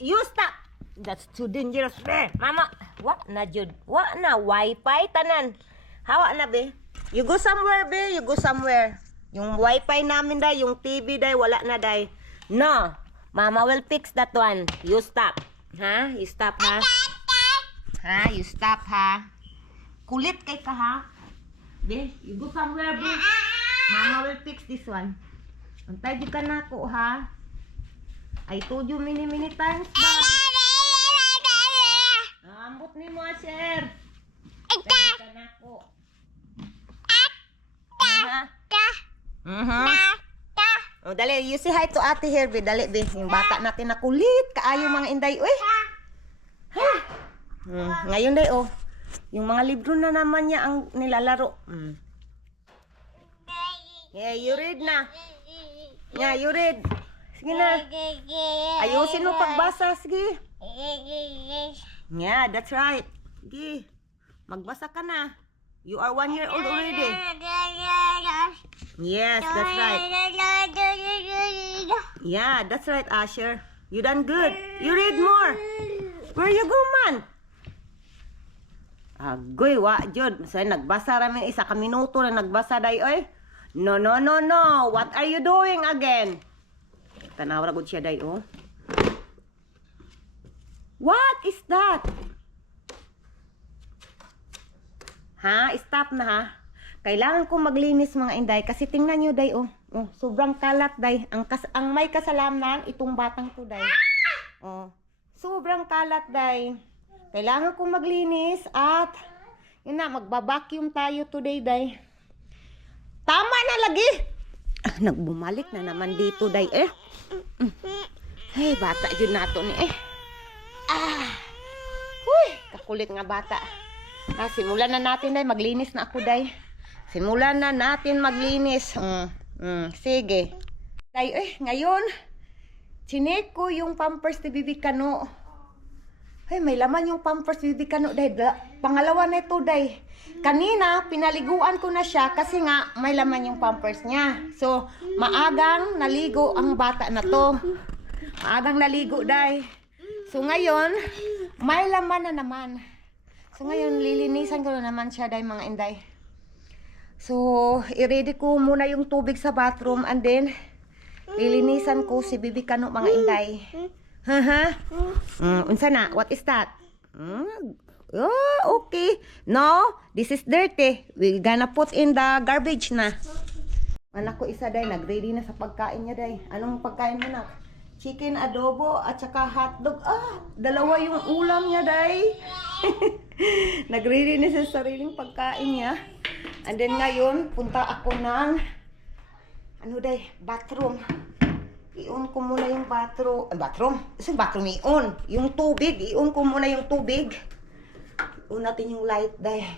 You stop. That's too dangerous, be. Mama, what na jud? What na wifi tanan? Hawa na, be. You go somewhere, be. You go somewhere. Yung wifi namin day, yung TV day, wala na day. No. Mama will fix that one. You stop. Ha? You stop, ha? Ha? You stop, ha? Kulit kay ka, ha? Be, you go somewhere, be. Mama will fix this one. Antay di ka na ko, ha? I told you many times ba? Ambot ni mo, sir. Antay di ka na ko. Oh, dali, you say hi to ate here, be. Dali, be. Yung bata natin na kulit. Kaayo mga inday, uy. Ngayon, day, oh. Yung mga libro na naman niya ang nilalaro. Yeah, you read na. Yeah, you read. Sige na. Ayusin mo pagbasa. Sige. Yeah, that's right. Sige. Magbasa ka na. You are 1 year old already. Yes, that's right. Yeah, that's right, Asher. You done good. You read more. Where you go, man? Agoy, wa, Jod. Say, nagbasa rami isa ka minuto na nagbasa day, oy. No. What are you doing again? Tanaw ra gud siya day, oh. What is that? Ha? Stop na, ha? Kailangan ko maglinis mga inday kasi tingnan nyo day, oh. Oh, sobrang kalat day. Ang may kasalanan itong batang ko day. Oh, sobrang kalat day. Kailangan ko maglinis at yun na, magbabacuum tayo today day. Tama na lagi. Nagbumalik na naman dito day, eh. Hey, bata yun nato ni, eh. Huy, kakulit nga bata. Simulan na natin day, maglinis na ako day. Simulan na natin maglinis. Sige. Day, ngayon, chinek ko yung pampers ni Bibi Kano. Ay, may laman yung pampers ni Bibi Kano day. Pangalawa na ito day. Kanina, pinaliguan ko na siya kasi nga may laman yung pampers niya. So, maagang naligo ang bata na to. Maagang naligo day. So, ngayon, may laman na naman. So, ngayon, lilinisan ko na naman siya day mga inday. So, i-ready ko muna yung tubig sa bathroom and then, lilinisan ko si Bibi Kano mga inday. Unsa na? What is that? Oh, okay. No, this is dirty. We're gonna put in the garbage na. Anak ko isa day, nag-ready na sa pagkain niya day. Anong pagkain mo na? Chicken adobo at saka hotdog. Dalawa yung ulam niya day. Nag-ready na sa sariling pagkain niya. And then ngayon, punta ako ng bathroom. I-on ko muna yung bathroom. Isang bathroom i-on. Yung tubig, i-on ko muna yung tubig. I-on natin yung light day.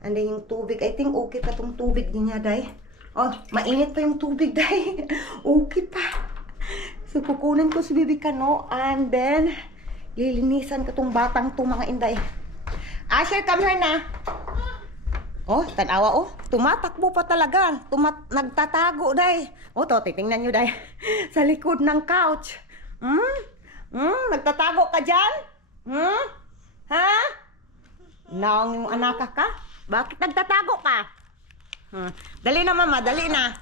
And then yung tubig, I think okay pa tong tubig niya day. Oh, mainit pa yung tubig day. Okay pa. So, kukunin ko si Bibi Kano and then, lilinisan ko tong batang to mga inday. Asher, come here na. Oh, tanawa, oh. Tumatakbo pa talaga. Nagtatago, day. Oh, to, titingnan nyo, day. Sa likod ng couch. Nagtatago ka dyan? Ha? Naong yung anak ka? Bakit nagtatago ka? Dali na, mama. Dali na.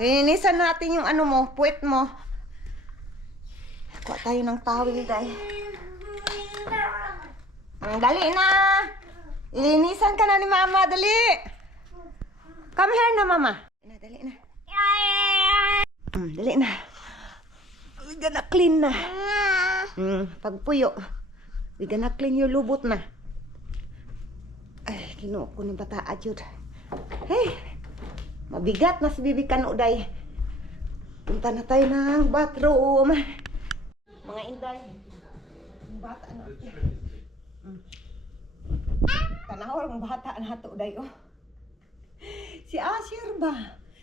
Linisan natin yung ano mo, puwet mo. Kuha tayo ng towel, day. Dali na. Linisan ka na ni mama, dali. Come here na, mama. Dali na. Dali na. We gonna clean na. Pagpuyo. We gonna clean yung lubot na. Ay, kinuha ko ng bata, Jud. Hey, mabigat na si Bibi Kano, day. Punta na tayo ng bathroom. Mga inday. Yung bata natin. Tanawar ang bata nato day, oh. Si Asher ba?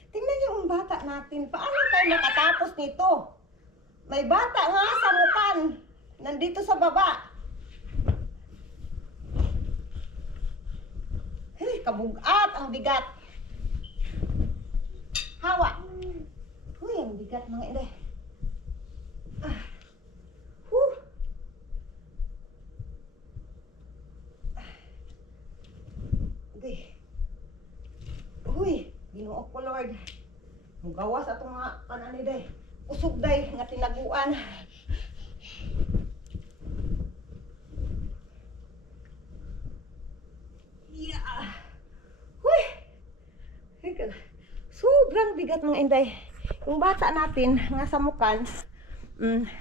Tingnan niyo ang bata natin. Paano tayo nakatapos nito? May bata nga sa mukan. Nandito sa baba. Hey, kabugat ang bigat. Hawa. Uy, ang bigat mga inday. ginoo ko Lord. Mugawas atong mga kanani day. Usog day nga tinaguan. Yeah. Huy. Sobrang bigat mga inday. Yung bata natin nga sa mukan,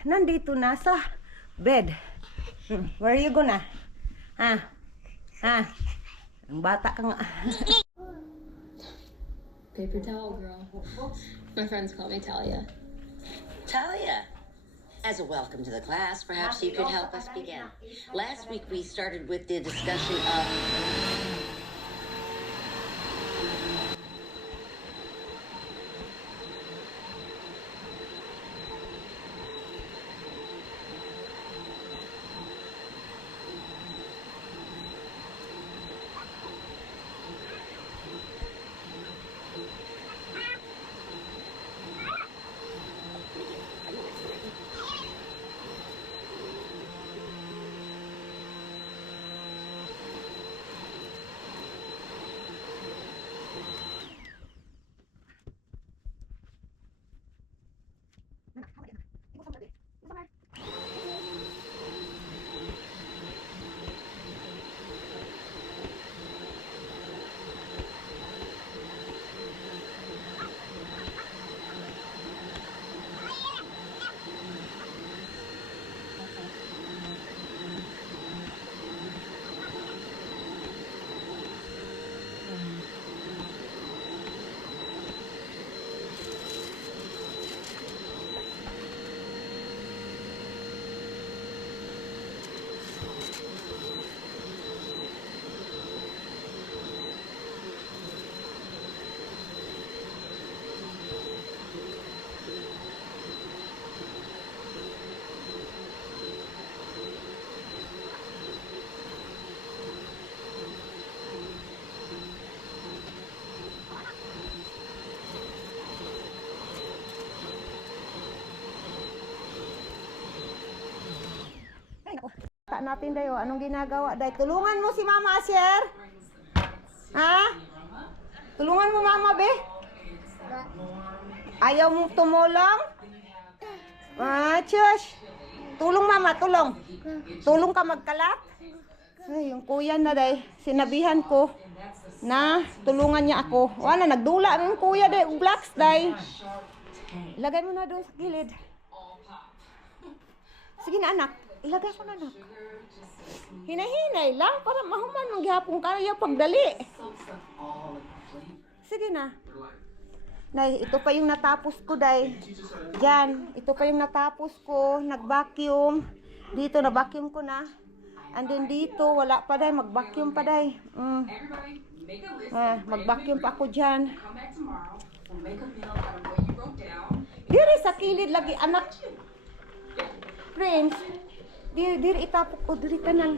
nandito na sa bed. Where you gonna? Ha? Ha? Ang bata ka nga. Paper towel girl. My friends call me Talia. Talia, as a welcome to the class, perhaps you could help us begin. Last week we started with the discussion of... Natin dayo, anong ginagawa day? Tulungan mo si Mama Asher. Ha? Tulungan mo Mama be. Ayaw mo tumulong? Shush. Tulong Mama, tulong. Tulong ka magkalat. Ay, yung kuya na day, sinabihan ko na tulungan niya ako. Wala, nagdula yung kuya day, blocks day. Ilagay mo na doon sa gilid. Sige na anak, ilagay ko na anak. Hinahinay lang para mahuman ng gihapon kaya pagdali. Sige na. Nay, ito pa yung natapos ko, day. Diyan, ito pa yung natapos ko. Nag-vacuum. Dito, na-vacuum ko na. And then dito, wala pa, day. Mag-vacuum pa, day. Mag-vacuum pa ako dyan. Diri sa kilid lagi, anak. Prince. Diri itapok ko, diri tanan.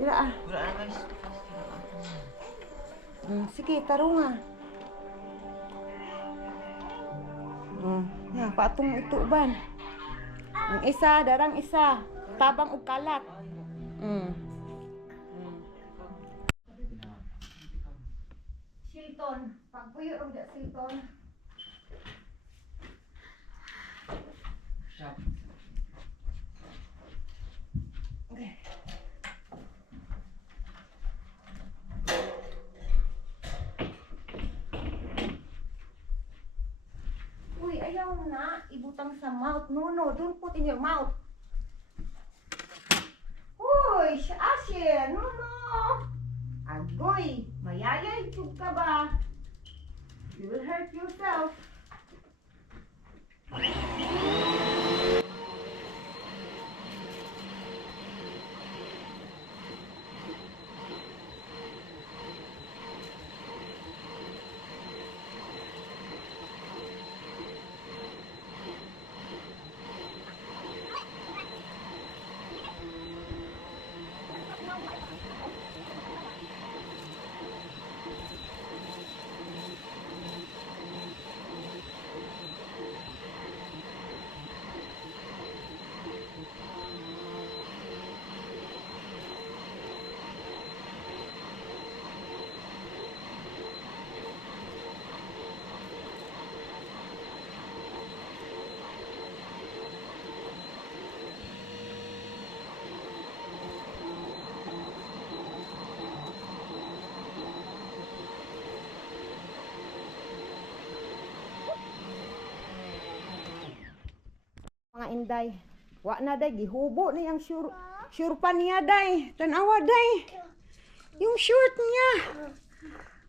Dira sige, tarunga. Ya, patong ituban. Ang isa, darang isa. Tabang og kalat. Silton. Pagpuyo og silton. Okay. Uy, ayaw na ibutang sa mouth. No, don't put in your mouth. Uy, Asher, no. Agoy, mayayay tug ka ba? You will hurt yourself. mga inday. Wa na day gihubo na yang sure pa niya day. Tanawa day. Yung short niya.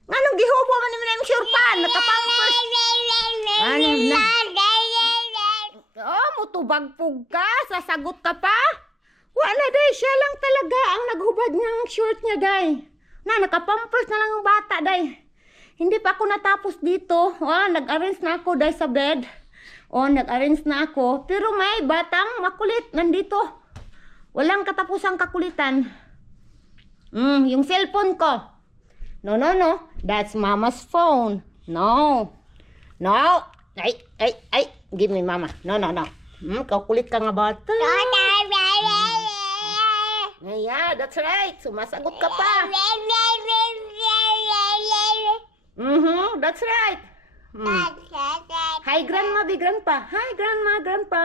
Anong gihubo man naman yung sure pa? Nakapampers. Ano na? Oh, mutubagpog ka. Sasagot ka pa. Wala day. Siya lang talaga ang naghubad niyang short niya day. Nakapampers na lang yung bata day. Hindi pa ako natapos dito. Nag-arrange na ako day sa bed. Nag-arrange na ako. Pero may batang makulit nandito. Walang katapusang kakulitan. Yung cellphone ko. No. That's mama's phone. No. Ay. Give me mama. No. Kakulit ka nga bata. Yeah, that's right. Sumasagot ka pa. That's right. Hi, grandma, big grandpa. Hi, grandma, grandpa.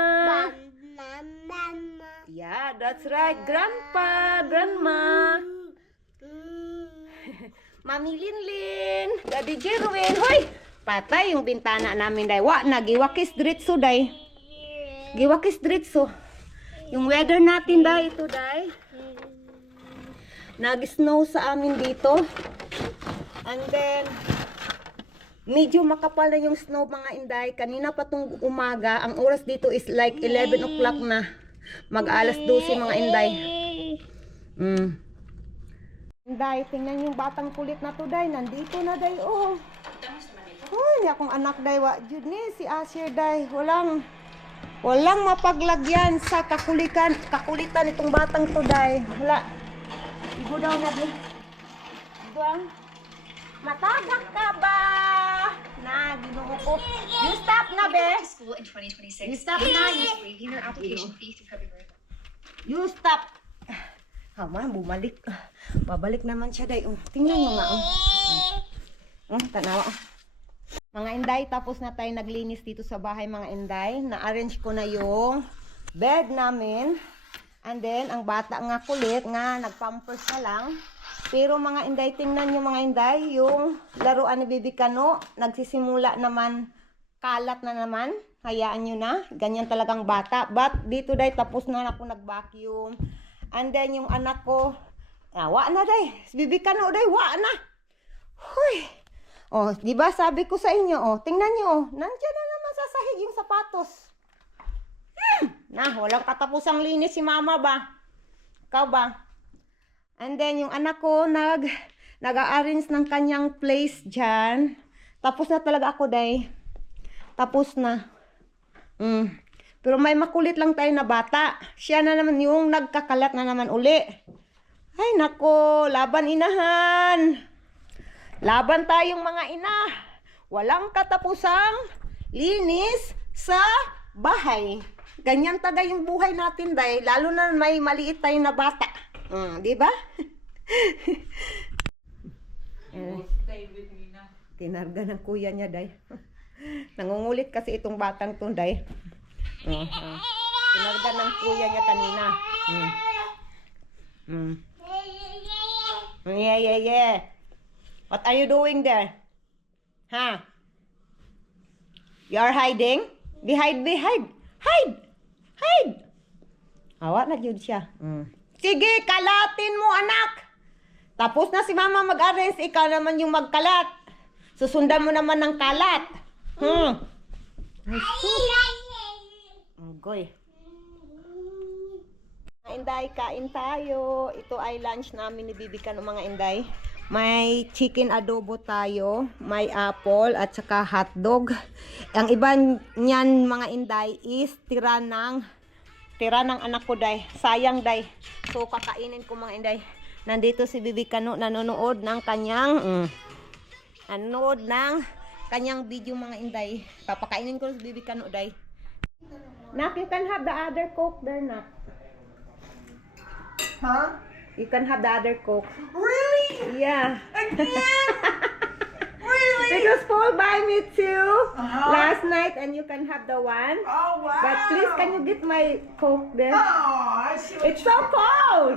Yeah, that's right. Grandpa, grandma. Mami Linlin. Daddy Jerwin. Hoy! Patay yung bintana namin, day. Giwakis diretso, day. Giwakis diretso. Yung weather natin, day. Ito, day. Nag-snow sa amin dito. And then, medyo makapal na yung snow, mga inday. Kanina pa tong umaga. Ang oras dito is like 11 o'clock na. Mag-alas 12, mga inday. Inday, tingnan yung batang kulit na to, day. Nandito na, day. Uy, akong anak, day. Jud ni si Asher, day. Walang mapaglagyan sa kakulitan itong batang to, day. Wala. Igo daw na, day. Buang. Matagak ka ba? Ginoo ko. You stop na, be. School in 2026. You stop na. Waiving their application fee through February. You stop. Bumalik. Babalik naman siya, day. Tingnan nyo nga. Tanawa. Mga inday, tapos na tayo naglinis dito sa bahay, mga inday. Na-arrange ko na yung bed namin. And then, ang bata nga kulit nga, nagpampers na lang. Pero mga inday, tingnan nyo mga inday, yung laruan ni Bibi Kano, nagsisimula naman, kalat na naman. Hayaan nyo na, ganyan talagang bata. But dito day, tapos na ako nag-vacuum. And then yung anak ko, wa na day, si Bibi Kano day, wa na. Huy! Di ba sabi ko sa inyo, tingnan nyo, nandiyan na naman sa sahig yung sapatos. Walang katapusang linis si mama ba? Ikaw ba? And then, yung anak ko, nag-a-arrange ng kanyang place dyan. Tapos na talaga ako, day. Tapos na. Pero may makulit lang tayo na bata. Siya na naman yung nagkakalat na naman uli. Ay, nako. Laban, inahan. Laban tayong mga ina. Walang katapusang linis sa bahay. Ganyan taga yung buhay natin, day. Lalo na may maliit tayo na bata. Di ba? Tinarga ng kuya niya, day. Nangungulit kasi itong batang to, day. Tinarga ng kuya niya kanina. Yeah. What are you doing there? Huh? You're hiding? Hide! Awa na yun siya. Sige, kalatin mo, anak. Tapos na si mama mag-arrange, ikaw naman yung magkalat. Susundan mo naman ng kalat. Goy. Inday, kain tayo. Ito ay lunch namin ni Bibi Kano, mga inday. May chicken adobo tayo, may apple at saka hotdog. Ang iba niyan, mga inday, is tira ng anak ko, day. Sayang, day. So kakainin ko, mga inday. Nandito si Bibi Kano, nanonood ng kanyang video, mga inday. Papakainin ko si Bibi Kano, day. Nak, you can have the other Coke there, Nak. Huh? You can have the other Coke. Really? Yeah. Again? Really? Because Paul buy me two last night, and you can have the one. Oh, wow. But please, can you get my Coke there? Oh, I see what It's so cold.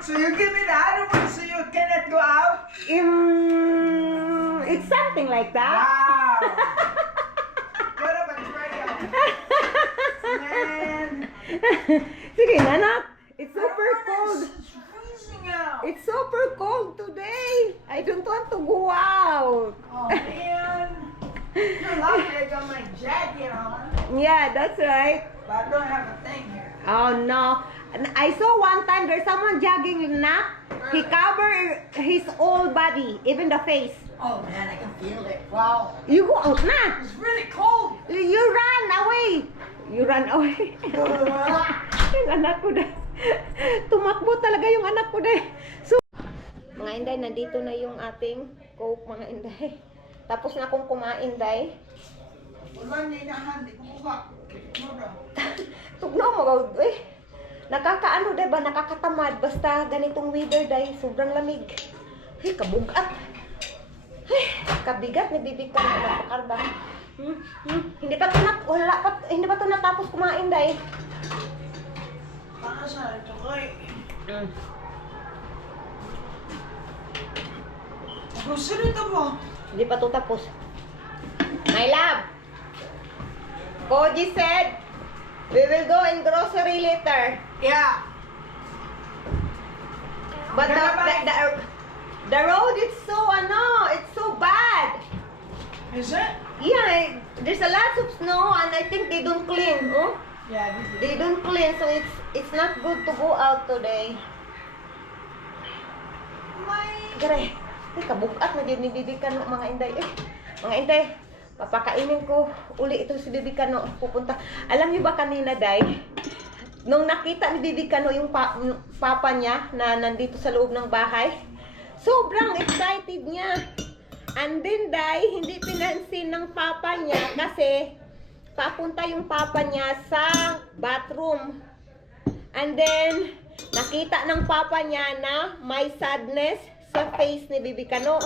So you give me the other one so you cannot go out? It's something like that. Wow. What about radio? man. Sige, anak. It's super cold. It's freezing out. It's super cold today. I don't want to go out. Oh man. You're lucky I got my jacket on, Yeah, that's right. but I don't have a thing here. Oh no. I saw one time there's someone jogging in nap. He covered his whole body, even the face. Oh man, I can feel it. Wow. You go out na. It's really cold. You run away. You run away. Yung anak ko dahil. Tumakbo talaga yung anak ko dahil. So, mga inday, nandito na yung ating Coke, mga inday. Tapos na akong kumain dahil. Wala niya inahan, di ko buka. Tugno mo, gawd. Nakakaano dahil ba? Nakakatamad. Basta ganitong weather dahil. Sobrang lamig. Ay, kabugat. Ay, kabigat. Nabibig ka na napakarda. Hindi pa to natapos kumain dahil. Paano sa ito kay? Grocery to mo. Hindi pa to tapos. My love, Koji said, we will go in grocery later. Yeah. But the road is so, it's so bad. Is it? Yeah, there's a lot of snow and I think they don't clean. Oh? Yeah, They don't clean, so it's not good to go out today. Gare, kabugat na din ni Bibi Kano, mga inday. Mga inday, papakainin ko uli ito si Bibi Kano. Pupunta. Alam niyo ba kanina, day? Nung nakita ni Bibi Kano yung papa niya na nandito sa loob ng bahay, sobrang excited niya. And then, day, hindi pinansin ng papa niya kasi papunta yung papa niya sa bathroom. And then, nakita ng papa niya na may sadness sa face ni Bibi Kano.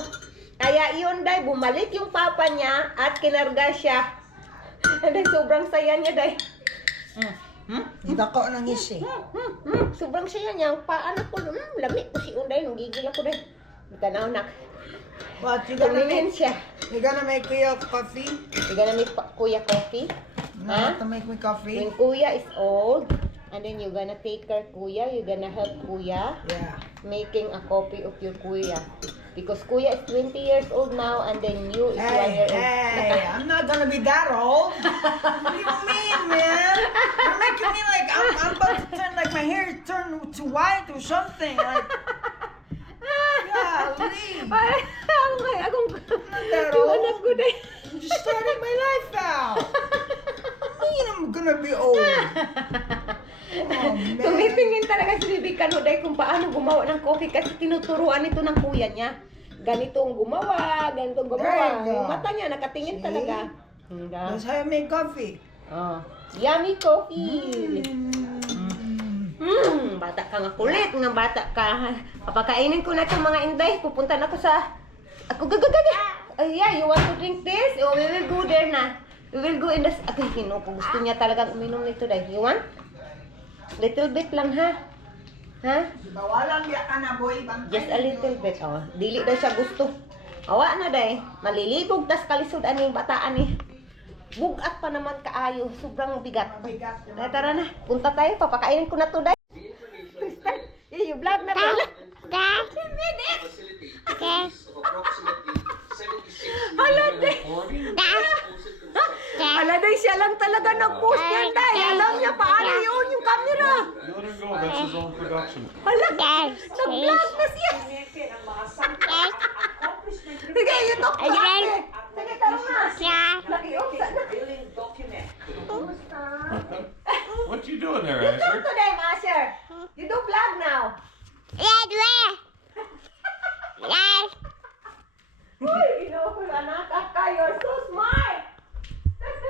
Kaya yun, day, bumalik yung papa niya at kinarga siya. And then, sobrang saya niya, day. Hindi ko nang isi. Sobrang saya niya. Paano ko, lamig ko si Unday. Nung gigil ako, day. Tanaw na. What, you gonna Tumingin make, siya. you gonna make Kuya coffee? You gonna make Kuya coffee? You Huh? have to make me coffee? When Kuya is old, and then you're gonna take care Kuya, you're gonna help Kuya Yeah. making a copy of your Kuya. Because Kuya is 20 years old now, and then you is 1 Hey, year old. hey, I'm not gonna be that old. What do you mean, man? You're making me like I'm about to turn like my hair turn to white or something. Like, golly, Akong that yung old. anak ko day. I'm just starting my life out. What do you mean I'm gonna be old? Oh man. Tumitingin talaga si Bibi Kano day kung paano gumawa ng coffee kasi tinuturuan ito ng kuya niya. Ganitong gumawa, ganitong gumawa. There you go. Yung mata niya nakatingin See? talaga. That's how you make coffee. Oh, yummy coffee. Bata ka nga kulit, nga bata ka. Papakainin ko na itong mga inday. Pupunta na ako sa... Ako gagagaga. Yeah, you want to drink this? Oh, we will go there na. We will go in the... Ako, kung gusto niya talagang uminom nito dahil. You want? Little bit lang, ha? Ha? Bawalan ya ka na, boy. Just a little bit. Oh, dili daw siya gusto. Awa na dahil. Malilibog, tas kalisod aning bataan eh. Bugat pa naman kaayo. Sobrang bigat. Bigat. Dahil tara na. Punta tayo. Papakainin ko na to dahil. Tristan, you vlog na pala. Hala day. Hala day, siya lang talaga nag-post yan day. Alam niya paano yun yung camera. Let him go. That's his own production. Hala, nag-vlog na siya. Sige, you talk to ate. Sige, tara na. Nakiusap na. What you doing there, You talk Asher? to them, Asher. You do vlog now. Uy, anak ka, you're so smart.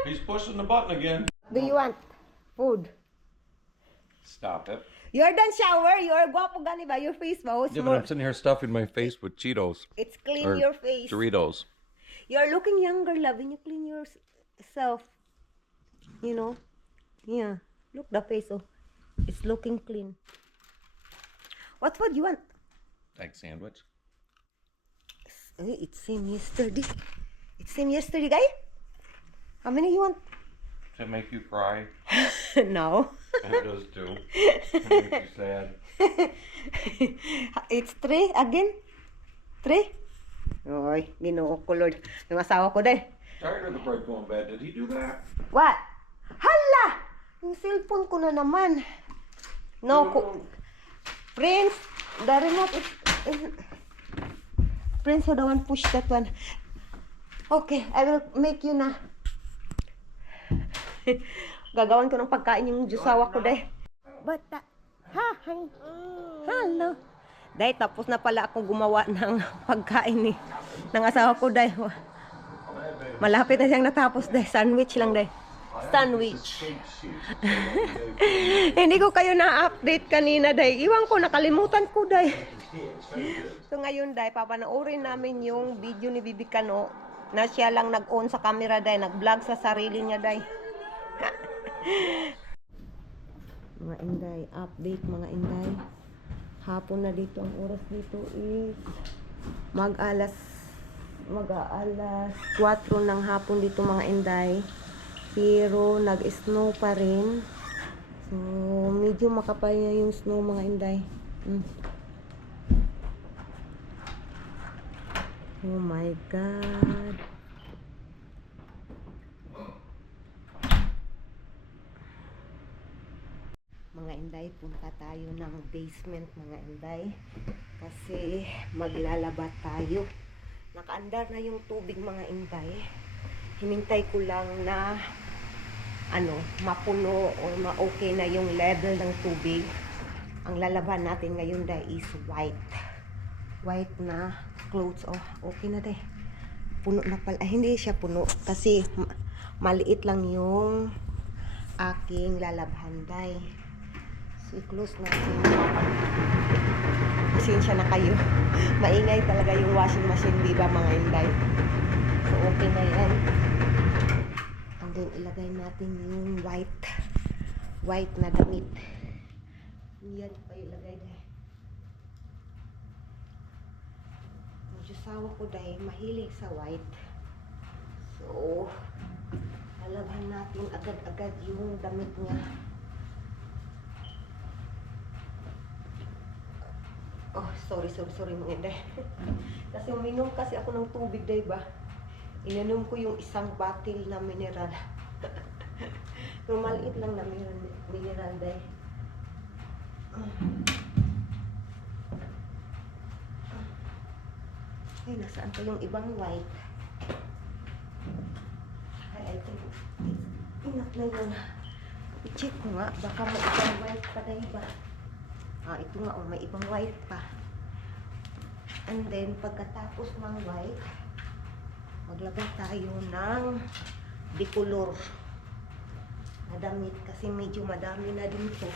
He's pushing the button again. Do you want food? Stop it. You're done shower. You're guwapo gani ba? Your face ba? Yeah, but I'm sitting here stuffing my face with Cheetos It's clean or your face. Doritos. You're looking younger, love. When you clean yourself, you know. Yeah. Look the face. Oh, it's looking clean. What food you want? Egg sandwich. It's same yesterday. It's same yesterday, guy. How many you want? Does it make you cry? No. It does too. It makes you sad. It's 3 again? 3? Oy, ginoo ko Lord. Yung asawa ko day. Tired of the bird going bad. Did he do that? What? Hala! Yung cellphone ko na naman. No, Prince, the remote is... Prince, you don't push that one. Okay, I will make you na. Gagawin ko ng pagkain yung jusawa ko, day. Bata. Hi. Hello. Day, tapos na pala akong gumawa ng pagkain ni ng asawa ko, day. Malapit na siyang natapos, day. Sandwich lang, day. Sandwich. Hindi ko kayo na-update kanina, day. Iwan ko, nakalimutan ko, day. So ngayon, day, papanoorin namin yung video ni Bibi Kano na siya lang nag-on sa camera, day. Nag-vlog sa sarili niya, day. Mga inday, update mga inday. Hapon na dito, ang oras dito is mag-alas 4 ng hapon dito mga inday. Pero nag-snow pa rin. So, medyo makapal na yung snow mga inday. Oh my God. Mga inday, punta tayo ng basement mga inday. Kasi maglalaba tayo. Nakaandar na yung tubig mga inday. Hinintay ko lang na mapuno o ma-okay na yung level ng tubig. Ang lalaban natin ngayon day is white. White na clothes. Oh, okay na day. Puno na pala. Hindi siya puno kasi maliit lang yung aking lalabhan day. So, i-close natin. Pasensya na kayo. Maingay talaga yung washing machine, di ba mga inday? So, okay na yan. And then, ilagay natin yung white na damit. Yan pa ilagay dahil. Yung jusawa ko dahil mahilig sa white. So, lalabhan natin agad-agad yung damit niya. Oh, sorry mga inday. Kasi uminom kasi ako ng tubig, diba? Ininom ko yung isang bottle na mineral. Pero maliit lang na mineral, day. Ay, nasaan pa yung ibang white? Ay, I think it's enough na yun. I-check ko nga, baka may ibang white pa, diba? Ito nga, may ibang white pa. And then, pagkatapos ng white, maglagay tayo ng decolor na damit kasi medyo madami na din to.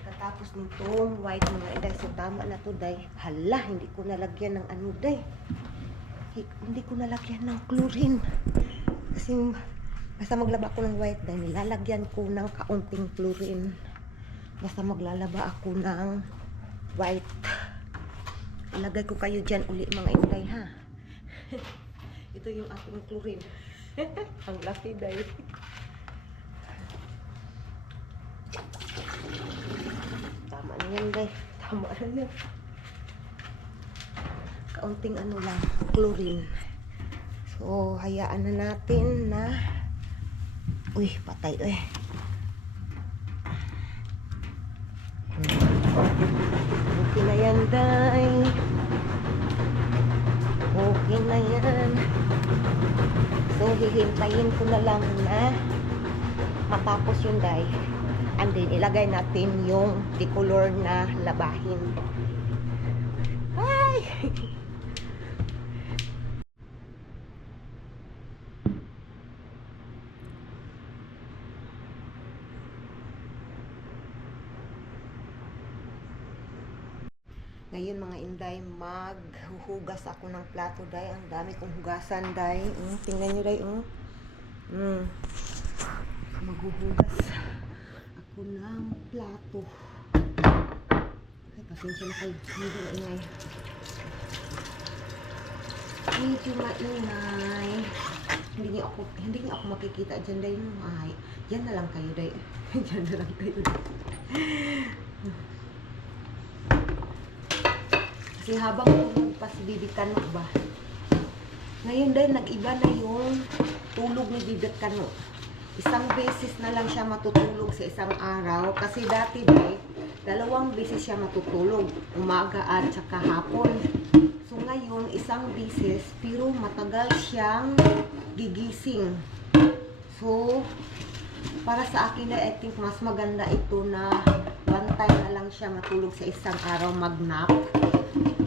Pagkatapos nitong white mga inday, so tama na to day. Hala, hindi ko nalagyan ng ano day. Hindi ko nalagyan ng chlorine. Kasi basta maglaba ko ng white day, nilalagyan ko ng kaunting chlorine. Basta maglalaba ako ng white. Ilagay ko kayo dyan uli mga inday ha. Ito yung aking chlorine. Ang laki dahil. Tama na yan day. Tama na yan. Kaunting lang, chlorine. So, hayaan na natin na uy, patay Okay na yan, day. Okay na yan. So, hihintayin ko na lang na matapos yung day. And then, ilagay natin yung decolor na labahin. Ay! Ngayon mga inday, maghuhugas ako ng plato day. Ang dami kong hugasan day. Tingnan nyo day. Maghuhugas ako ng plato. Ay, pasensya na kayo. Medyo maingay. Hindi niyo ako makikita dyan, day. Ay, yan na lang kayo, day. Dyan na lang kayo, day. Kasi habang tulog pa si Bibi Kano ba? Ngayon, day, nag-iba na yung tulog ni Bibi Kano. Isang beses na lang siya matutulog sa isang araw. Kasi dati, day, 2 beses siya matutulog. Umaga at saka hapon. So ngayon, isang beses, pero matagal siyang gigising. So, para sa akin na, I think mas maganda ito na 1 time na lang siya matulog sa isang araw, mag-nap.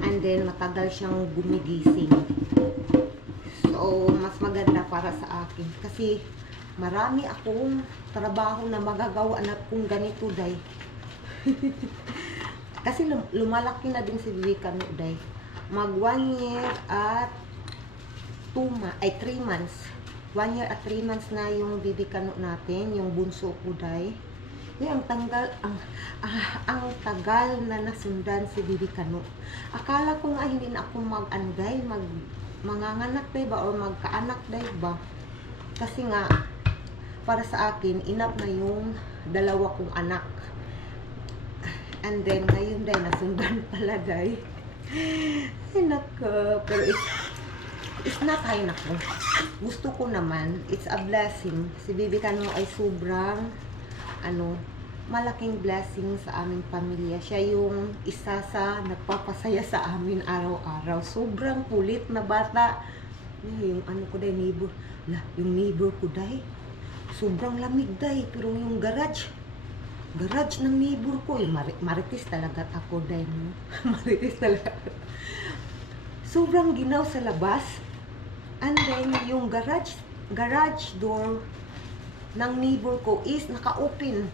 And then, matagal siyang gumigising. So, mas maganda para sa akin. Kasi, marami akong trabaho na magagawa na kung ganito, day. Kasi lumalaki na din si Bibi Kano, day. Mag 1 year at 3 months. 1 year at 3 months na yung Bibi Kano natin, yung bunso ko, day. Ang tagal na nasundan si Bibi Kano. Akala ko nga hindi na ako manganganak, day ba, or magkaanak, day ba. Kasi nga, para sa akin, enough na yung 2 kong anak. And then, ngayon, day, nasundan pala, day. Ay, nako. Pero it's not, ay, nako. Gusto ko naman, it's a blessing. Si Bibi Kano ay sobrang, malaking blessing sa aming pamilya. Siya yung isa sa nagpapasaya sa amin araw-araw. Sobrang kulit na bata. Yung ko, day, neighbor. Yung neighbor ko, day, sobrang lamig, day. Pero yung garage ng neighbor ko, marites talaga ako, day, no? Marites talaga. Sobrang ginaw sa labas. And then, yung garage door ng neighbor ko is naka-open.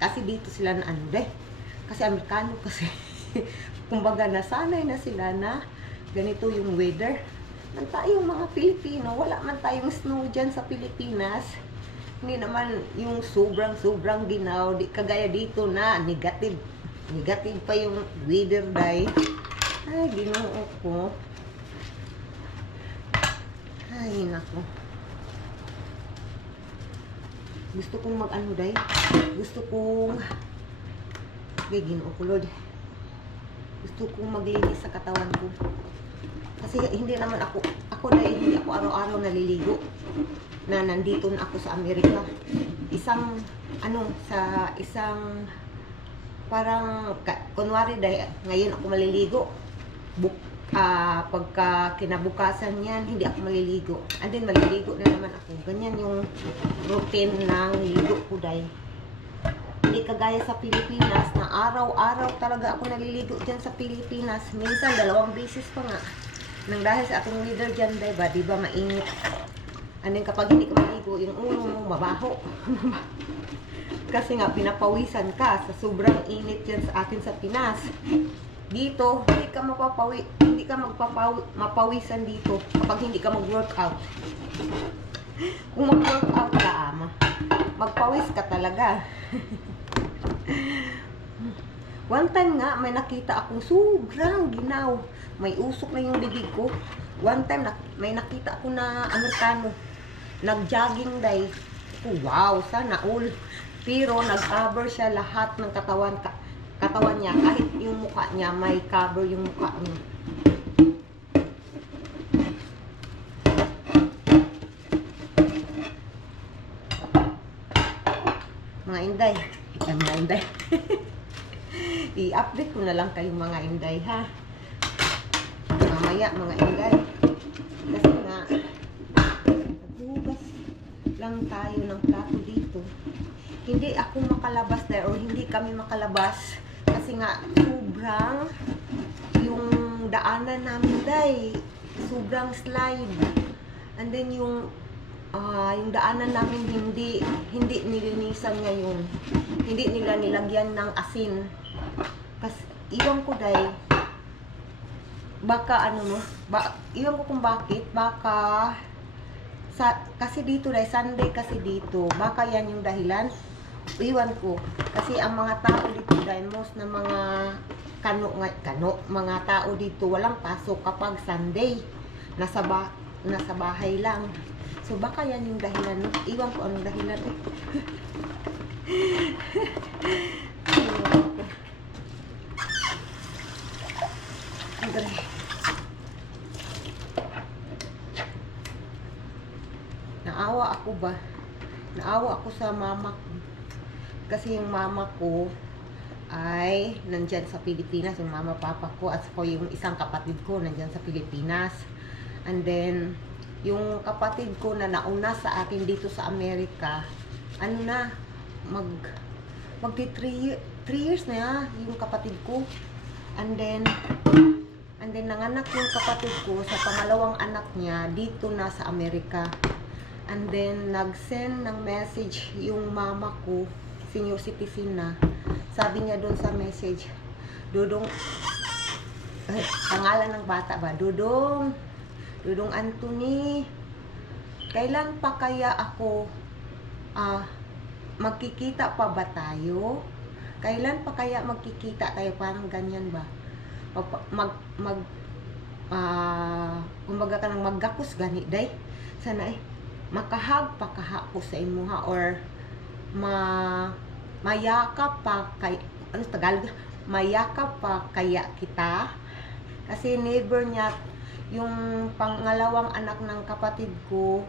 Kasi dito sila na day. Kasi Amerikano kasi. Kumbaga, nasanay na sila na ganito yung weather. Man tayong mga Pilipino, wala man tayong snow dyan sa Pilipinas. Hindi naman yung sobrang ginaw, di kagaya dito na negative pa yung weather, day. Ay, Ginoo ko. Ay, nako. Gusto kong day. Gusto kong Ginoo ko, Lord. Gusto kong maglinis sa katawan ko. Kasi hindi naman ako day, hindi ako araw-araw naliligo. Na nandito na ako sa Amerika. Kunwari, day, ngayon ako maliligo. Pagka kinabukasan yan, hindi ako maliligo. And then, maliligo na naman ako. Ganyan yung routine ng ligo ko, day. Hindi kagaya sa Pilipinas, na araw-araw talaga ako naliligo dyan sa Pilipinas. Minsan, 2 beses pa nga. Nang dahil sa ating weather dyan, day ba? Di ba mainit? And then, kapag hindi ka maligo, yung ulo mo mabaho. Kasi nga, pinapawisan ka sa sobrang init yan sa atin sa Pinas. Dito, hindi ka mapawisan dito kapag hindi ka mag-workout. Kung mag-workout ka, magpawis ka talaga. One time nga, may nakita akong sobrang ginaw. May usok na yung bibig ko. One time, may nakita ako na Amerikano. Nag-jogging, day. Wow, sana all. Pero nag-cover siya lahat ng katawan niya. Kahit yung mukha niya, may cover yung mukha niya. Mga inday. Mga inday. I-update ko na lang kayo, mga inday, ha? Mamaya, mga inday. Kasi nga, naghugas lang tayo ng plato dito. Hindi ako makalabas dahil, or hindi kami makalabas. Kasi nga, sobrang yung daanan namin, day. Sobrang slide. And then yung daanan namin hindi nilinisan ngayon. Hindi nila nilagyan ng asin. Kasi iwan ko, day, baka iwan ko kung bakit, baka kasi dito, day, Sunday kasi dito, baka yan yung dahilan. Iwan ko. Kasi ang mga tao dito, day, most na mga mga tao dito walang pasok kapag Sunday. nasa bahay lang. So baka yan yung dahilan. Iwan ko anong dahilan eh. Andre. Naawa ako ba? Naawa ako sa mama ko. Kasi yung mama ko ay nandyan sa Pilipinas, yung mama papa ko at saka yung isang kapatid ko nandyan sa Pilipinas. And then yung kapatid ko na nauna sa akin dito sa Amerika, ano na, magti 3 years na ya, yung kapatid ko. And then nanganak yung kapatid ko sa pangalawang anak niya dito na sa Amerika. And then nag-send ng message yung mama ko, senior citizen na. Sabi niya doon sa message, Dudong, pangalan ng bata ba? Dudong Anthony, kailan pa kaya ako, magkikita pa ba tayo? Kailan pa kaya magkikita tayo? Parang ganyan ba? Kumbaga ka nang maggakos gani, day. Sana makahag pa kaha ko sa imuha or mayakap pa kay, ano Tagalog? Mayakap pa kaya kita? Kasi neighbor niya, yung pangalawang anak ng kapatid ko,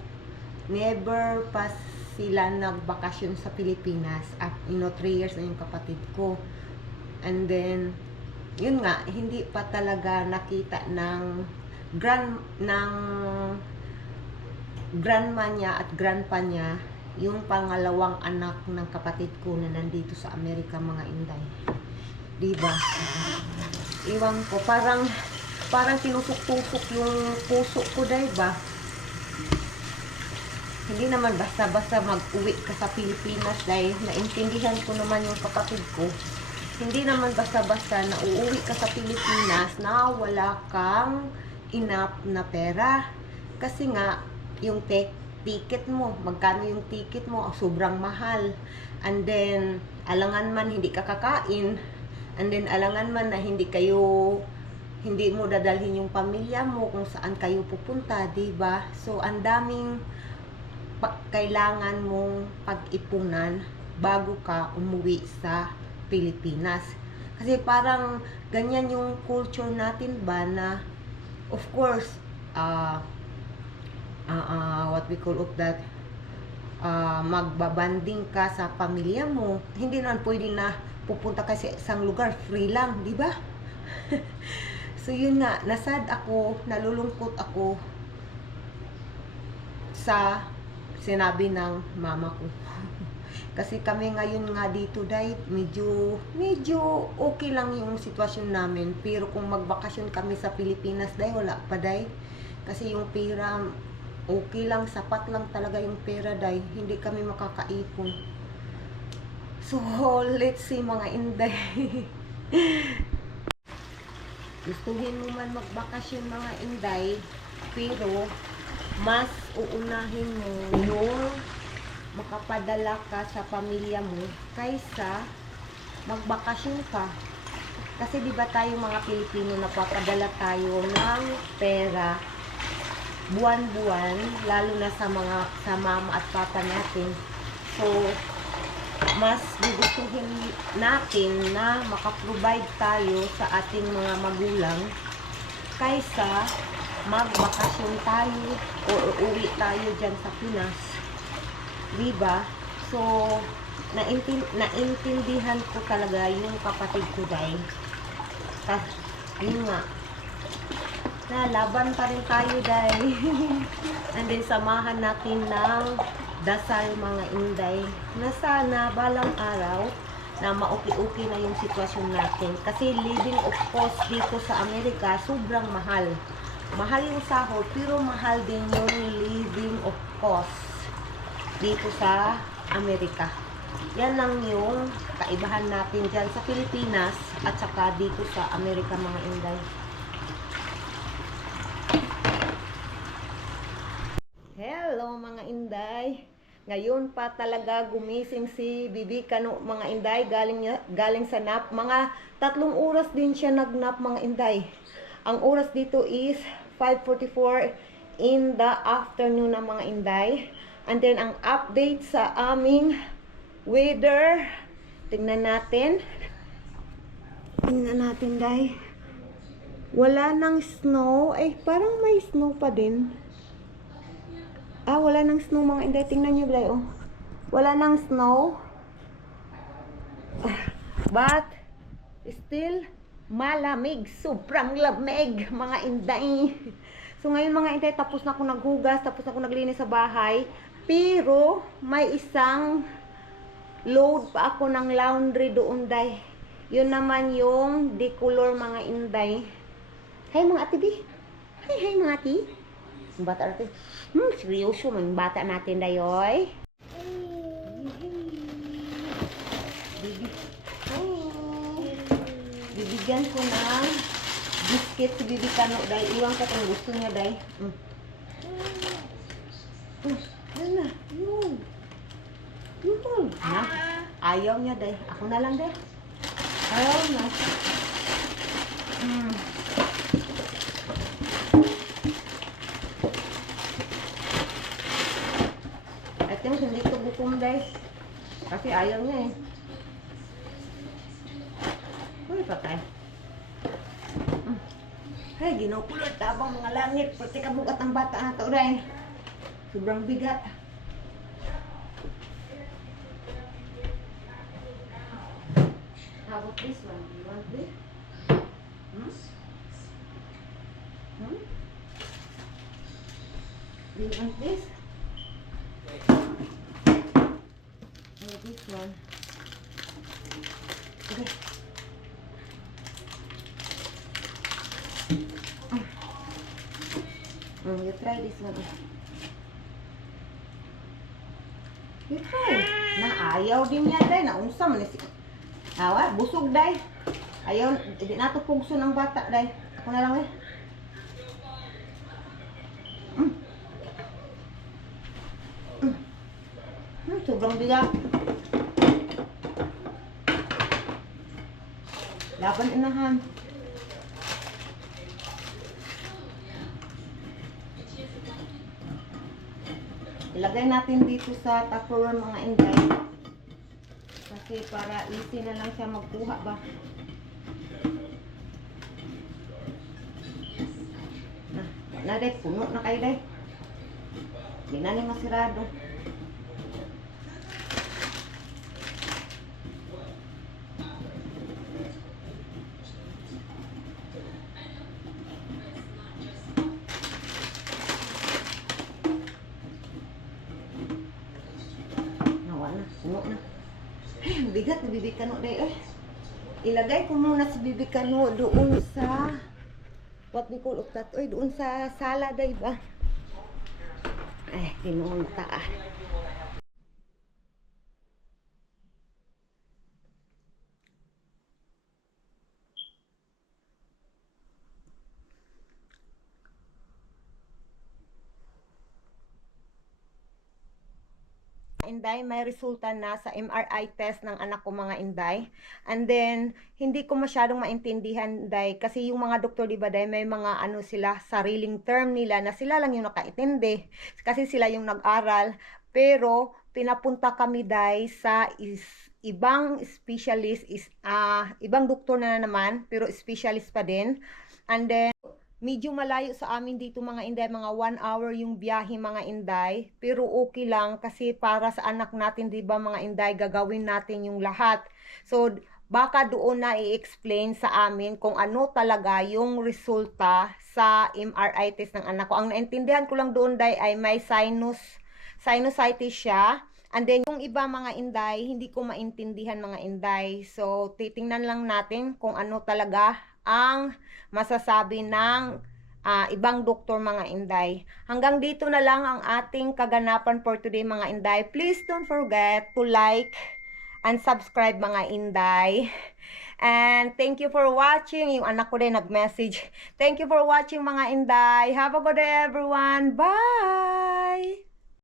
never pa sila nagbakasyon sa Pilipinas. 3 years na yung kapatid ko. And then, yun nga, hindi pa talaga nakita ng grandma niya at grandpa niya yung pangalawang anak ng kapatid ko na nandito sa Amerika, mga inday. Diba? Iwan ko, parang tinusok-tusok yung puso ko, diba? Hindi naman basta-basta mag-uwi ka sa Pilipinas dahil naintindihan ko naman yung kapatid ko. Hindi naman basta-basta na uuwi ka sa Pilipinas na wala kang enough na pera. Kasi nga, yung ticket mo, magkano yung ticket mo, sobrang mahal. And then, alangan man hindi ka kakain. And then, alangan man na hindi mo dadalhin yung pamilya mo kung saan kayo pupunta, diba? So, ang daming kailangan mong pag-ipunan bago ka umuwi sa Pilipinas. Kasi parang ganyan yung culture natin ba na, of course, what we call of that, magbabanding ka sa pamilya mo. Hindi naman pwede na pupunta ka sa isang lugar, free lang, di ba? So yun nga, nasad ako, nalulungkot ako sa sinabi ng mama ko. Kasi kami ngayon nga dito, day, medyo okay lang yung sitwasyon namin. Pero kung magbakasyon kami sa Pilipinas, day, wala pa, day. Kasi yung pera, okay lang, sapat lang talaga yung pera, day. Hindi kami makakaipon. So, let's see, mga inday. Gustuhin mo man magbakasyon, mga inday, pero mas uunahin mo yung makapadala ka sa pamilya mo kaysa magbakasyon ka. Kasi di ba tayo mga Pilipino, napapadala tayo ng pera buwan-buwan, lalo na sa mama at papa natin. So, mas gugustuhin natin na makaprovide tayo sa ating mga magulang kaysa magbakasyon tayo o uuwi tayo dyan sa Pinas. Diba? So, naintindihan ko talaga yung kapatid ko, dahil yun nga, laban pa rin tayo, dahil and then samahan natin ng dasal, mga inday, na sana balang araw na mauki-uki na yung sitwasyon natin. Kasi living of cost dito sa Amerika, sobrang mahal. Mahal yung sahod, pero mahal din yung living of cost dito sa Amerika. Yan lang yung kaibahan natin dyan sa Pilipinas at saka dito sa Amerika, mga inday. Hello, mga inday. Ngayon pa talaga gumising si Bibi Kano, mga inday, galing sa nap. Mga 3 oras din siya nagnap, mga inday. Ang oras dito is 5:44 in the afternoon ng mga inday. And then, ang update sa aming weather. Tingnan natin. Tingnan natin, day. Wala nang snow. Eh, parang may snow pa din. Wala nang snow mga inday. Tingnan nyo, day, oh. Wala nang snow. But, still, malamig. Sobrang lamig, mga inday. So, ngayon mga inday, tapos na ako naghugas, tapos na ako naglinis sa bahay. Pero, may isang load pa ako ng laundry doon, day. Yun naman yung decolor, mga inday. Hi, mga ate, bi. Hi, mga ate. Yung bata natin. Seryoso, mga bata natin, day, oy. Bibigyan ko ng biscuit si Bibi Kano, day. Iwan ko kung gusto niya, day. Ayun na. Yun. Na. Ayaw niya, day. Ako na lang, day. Ayaw na. I think hindi ito bukom, day. Kasi ayaw niya, eh. Uy, patay. Hey, ginupulot tabang mga langit. Pati kabugat ang bata na ito, day. Sobrang bigat. How about this one? Do you want this? Do you want this? How about this one? Okay. You try this one. You try. Naayaw din yan, day. Naunsa man si awa, busog, day. Ayaw, hindi na ito pugso ng bata, day. Ako na lang, eh. Sobrang bigat. Laban inahan. Ilagay natin dito sa Tupperware, mga inday. Kasi para easy na lang siya magkuha ba. Na day, puno na kayo, day. Hindi na ni masirado. Puno na. Ay, ang bigat na Bibi Kano, day. Ilagay ko muna si Bibi Kano doon sa what we call that, doon sa sala, day ba? Ay, tinuon ta. Inday, may resulta na sa MRI test ng anak ko, mga inday. And then, hindi ko masyadong maintindihan, day, kasi yung mga doktor, di ba, day, may mga ano sila, sariling term nila na sila lang yung nakaintindi. Kasi sila yung nag-aral. Pero, pinapunta kami, day, sa ibang specialist, ibang doktor na naman, pero specialist pa din. And then, medyo malayo sa amin dito, mga inday, mga 1 hour yung biyahe, mga inday, pero okay lang kasi para sa anak natin, di ba, mga inday, gagawin natin yung lahat. So baka doon na i-explain sa amin kung ano talaga yung resulta sa MRI test ng anak ko. Ang naintindihan ko lang doon, day, ay may sinusitis siya. And then yung iba, mga inday, hindi ko maintindihan, mga inday. So titingnan lang natin kung ano talaga ang masasabi ng ibang doktor, mga inday. Hanggang dito na lang ang ating kaganapan for today, mga inday. Please don't forget to like and subscribe, mga inday. And thank you for watching. Yung anak ko din nag-message. Thank you for watching, mga inday. Have a good day, everyone. Bye!